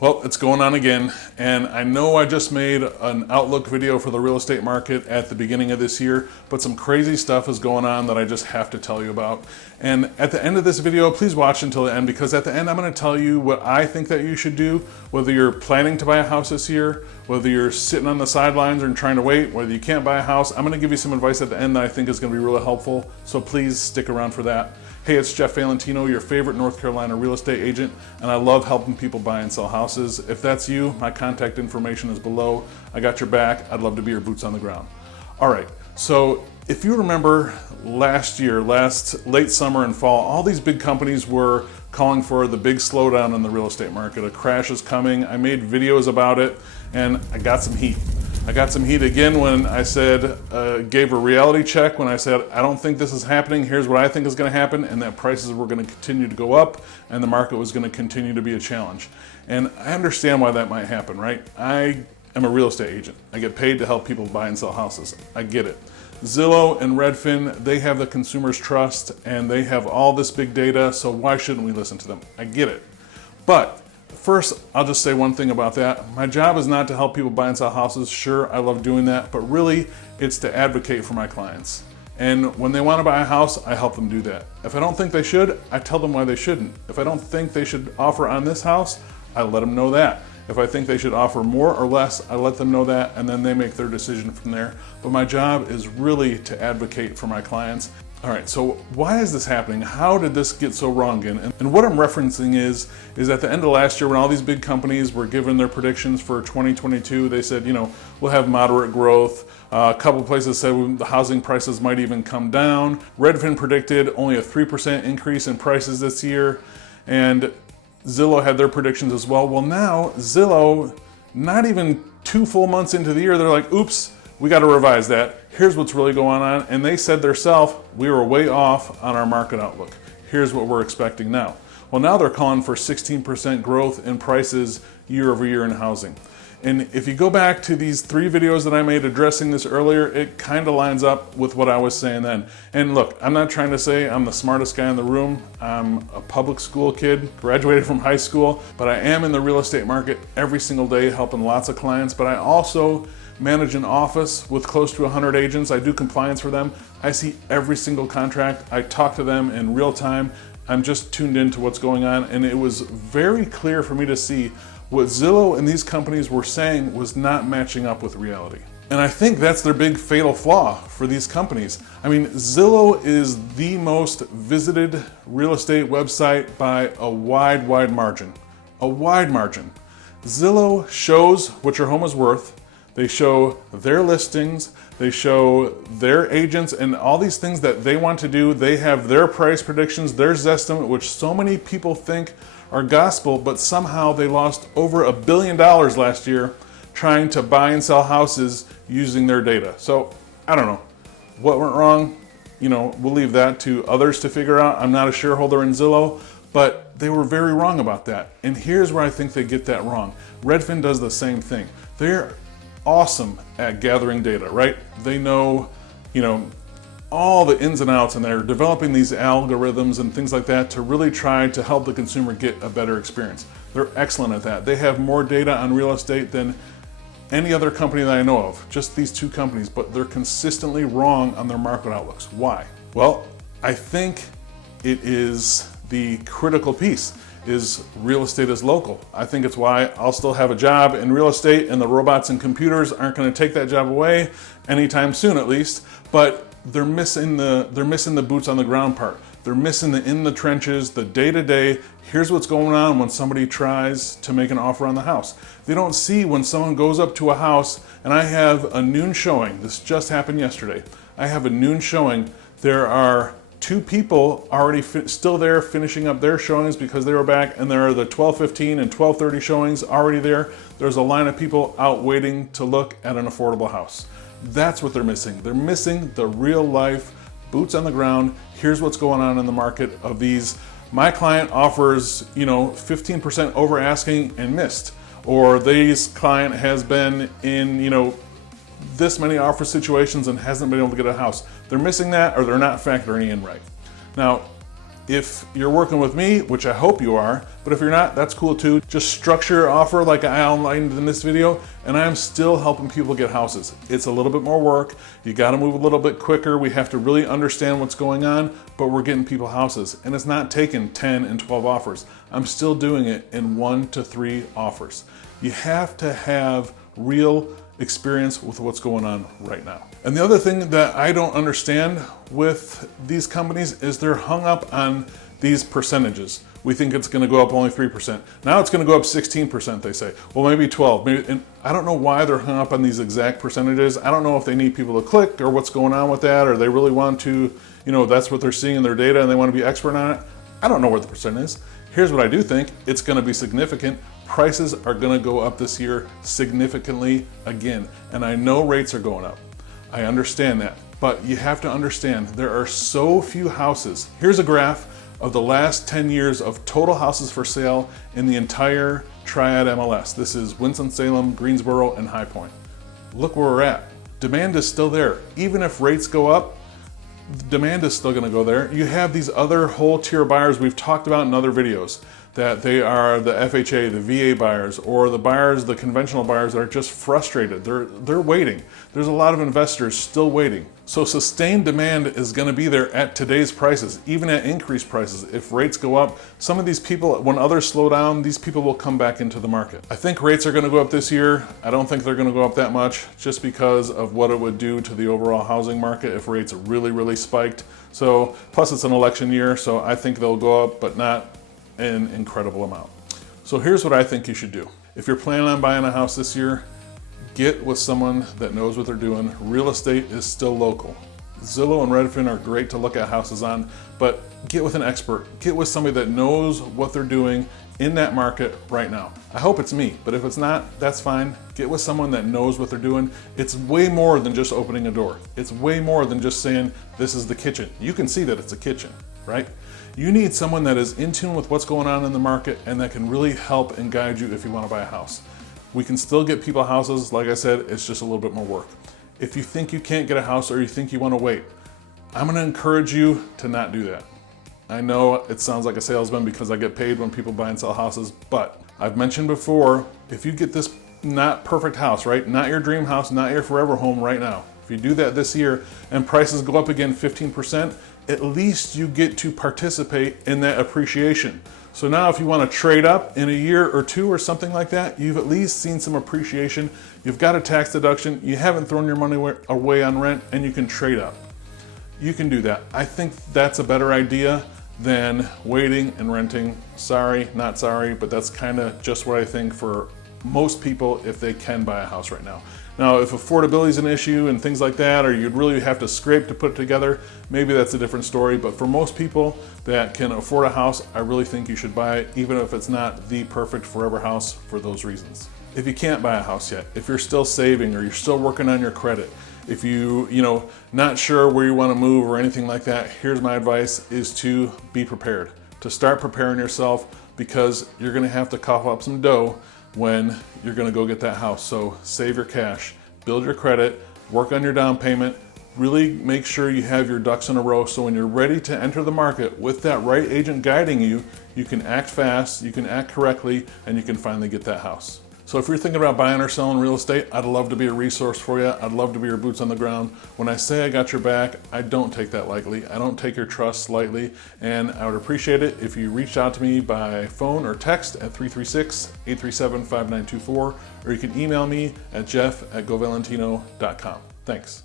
Well, it's going on again, and I know I just made an outlook video for the real estate market at the beginning of this year, but some crazy stuff is going on that I just have to tell you about. And at the end of this video, please watch until the end, because at the end I'm going to tell you what I think that you should do, whether you're planning to buy a house this year, whether you're sitting on the sidelines and trying to wait, whether you can't buy a house. I'm going to give you some advice at the end that I think is going to be really helpful, so please stick around for that. Hey, it's Jeff Valentino, your favorite North Carolina real estate agent, and I love helping people buy and sell houses. If that's you, my contact information is below. I got your back. I'd love to be your boots on the ground. All right, so if you remember last year, late summer and fall, all these big companies were calling for the big slowdown in the real estate market. A crash is coming. I made videos about it, and I got some heat. I got some heat again when I said, gave a reality check when I said, I don't think this is happening. Here's what I think is going to happen, and that prices were going to continue to go up and the market was going to continue to be a challenge. And I understand why that might happen, right? I am a real estate agent. I get paid to help people buy and sell houses. I get it. Zillow and Redfin, they have the consumer's trust and they have all this big data, so why shouldn't we listen to them? I get it. But first, I'll just say one thing about that. My job is not to help people buy and sell houses. Sure, I love doing that, but really it's to advocate for my clients. And when they want to buy a house, I help them do that. If I don't think they should, I tell them why they shouldn't. If I don't think they should offer on this house, I let them know that. If I think they should offer more or less, I let them know that, and then they make their decision from there. But my job is really to advocate for my clients. All right, so why is this happening? How did this get so wrong again? And what I'm referencing is at the end of last year when all these big companies were given their predictions for 2022, they said, we'll have moderate growth. A couple places said the housing prices might even come down. Redfin predicted only a 3% increase in prices this year. And Zillow had their predictions as well. Well, now Zillow, not even 2 full months into the year, they're like, oops, we got to revise that. Here's what's really going on. And they said themselves, we were way off on our market outlook. Here's what we're expecting now. Well, now they're calling for 16% growth in prices year over year in housing. And if you go back to these 3 videos that I made addressing this earlier, it kind of lines up with what I was saying then. And look, I'm not trying to say I'm the smartest guy in the room. I'm a public school kid, graduated from high school, but I am in the real estate market every single day helping lots of clients. But I also manage an office with close to 100 agents. I do compliance for them. I see every single contract. I talk to them in real time. I'm just tuned into what's going on. And it was very clear for me to see what Zillow and these companies were saying was not matching up with reality. And I think that's their big fatal flaw for these companies. I mean, Zillow is the most visited real estate website by a wide margin. A wide margin. Zillow shows what your home is worth. They show their listings, they show their agents and all these things that they want to do. They have their price predictions, their Zestimate, which so many people think are gospel, but somehow they lost over $1 billion last year trying to buy and sell houses using their data. So I don't know what went wrong. We'll leave that to others to figure out. I'm not a shareholder in Zillow, but they were very wrong about that. And here's where I think they get that wrong. Redfin does the same thing. They're awesome at gathering data, right? They know, all the ins and outs, and they're developing these algorithms and things like that to really try to help the consumer get a better experience. They're excellent at that. They have more data on real estate than any other company that I know of, just these 2 companies, but they're consistently wrong on their market outlooks. Why? Well, I think it is the critical piece is real estate is local. I think it's why I'll still have a job in real estate, and the robots and computers aren't going to take that job away anytime soon, at least. But they're missing the boots on the ground part. They're missing the in the trenches, the day-to-day. Here's what's going on when somebody tries to make an offer on the house. They don't see when someone goes up to a house, and I have a noon showing. This just happened yesterday. I have a noon showing. There are 2 people already still there finishing up their showings because they were back, and there are the 12:15 and 12:30 showings already there. There's a line of people out waiting to look at an affordable house. That's what they're missing. They're missing the real life, boots on the ground. Here's what's going on in the market of these. My client offers, 15% over asking and missed, or this client has been in, this many offer situations and hasn't been able to get a house. They're missing that, or they're not factoring in right. Now, If you're working with me, which I hope you are, but if you're not, that's cool too. Just structure your offer like I outlined in this video, and I am still helping people get houses. It's a little bit more work. You gotta move a little bit quicker. We have to really understand what's going on, but we're getting people houses. And it's not taking 10 and 12 offers. I'm still doing it in 1 to 3 offers. You have to have real experience with what's going on right now. And the other thing that I don't understand with these companies is they're hung up on these percentages. We think it's gonna go up only 3%. Now it's gonna go up 16%, they say. Well, maybe 12, and I don't know why they're hung up on these exact percentages. I don't know if they need people to click or what's going on with that, or they really want to, that's what they're seeing in their data and they wanna be expert on it. I don't know what the percent is. Here's what I do think, it's gonna be significant. Prices are gonna go up this year significantly again. And I know rates are going up. I understand that, but you have to understand there are so few houses. Here's a graph of the last 10 years of total houses for sale in the entire Triad MLS. This is Winston-Salem, Greensboro, and High Point. Look where we're at. Demand is still there. Even if rates go up, demand is still gonna go there. You have these other whole tier buyers we've talked about in other videos, that they are the FHA, the VA buyers, or the buyers, the conventional buyers that are just frustrated. They're waiting. There's a lot of investors still waiting. So sustained demand is gonna be there at today's prices, even at increased prices. If rates go up, some of these people, when others slow down, these people will come back into the market. I think rates are gonna go up this year. I don't think they're gonna go up that much just because of what it would do to the overall housing market if rates really, really spiked. So, plus it's an election year, so I think they'll go up, but not an incredible amount. So here's what I think you should do. If you're planning on buying a house this year, get with someone that knows what they're doing. Real estate is still local. Zillow and Redfin are great to look at houses on, but get with an expert. Get with somebody that knows what they're doing in that market right now. I hope it's me, but if it's not, that's fine. Get with someone that knows what they're doing. It's way more than just opening a door. It's way more than just saying, this is the kitchen. You can see that it's a kitchen, right? You need someone that is in tune with what's going on in the market and that can really help and guide you if you want to buy a house. We can still get people houses. Like I said, it's just a little bit more work. If you think you can't get a house or you think you want to wait, I'm going to encourage you to not do that. I know it sounds like a salesman because I get paid when people buy and sell houses, but I've mentioned before, if you get this not perfect house, right? Not your dream house, not your forever home right now. If you do that this year and prices go up again 15%, at least you get to participate in that appreciation. So now if you want to trade up in a year or two or something like that, you've at least seen some appreciation. You've got a tax deduction. You haven't thrown your money away on rent, and you can trade up. You can do that. I think that's a better idea than waiting and renting. Sorry, not sorry, but that's kind of just what I think for most people if they can buy a house right now. Now, if affordability is an issue and things like that, or you'd really have to scrape to put it together, maybe that's a different story. But for most people that can afford a house, I really think you should buy it, even if it's not the perfect forever house for those reasons. If you can't buy a house yet, if you're still saving or you're still working on your credit, if you not sure where you want to move or anything like that, here's my advice is to be prepared, to start preparing yourself, because you're going to have to cough up some dough when you're gonna go get that house. So save your cash, build your credit, work on your down payment, really make sure you have your ducks in a row so when you're ready to enter the market with that right agent guiding you, you can act fast, you can act correctly, and you can finally get that house. So if you're thinking about buying or selling real estate, I'd love to be a resource for you. I'd love to be your boots on the ground. When I say I got your back, I don't take that lightly. I don't take your trust lightly, and I would appreciate it if you reached out to me by phone or text at 336-837-5924, or you can email me at jeff@govalentino.com. Thanks.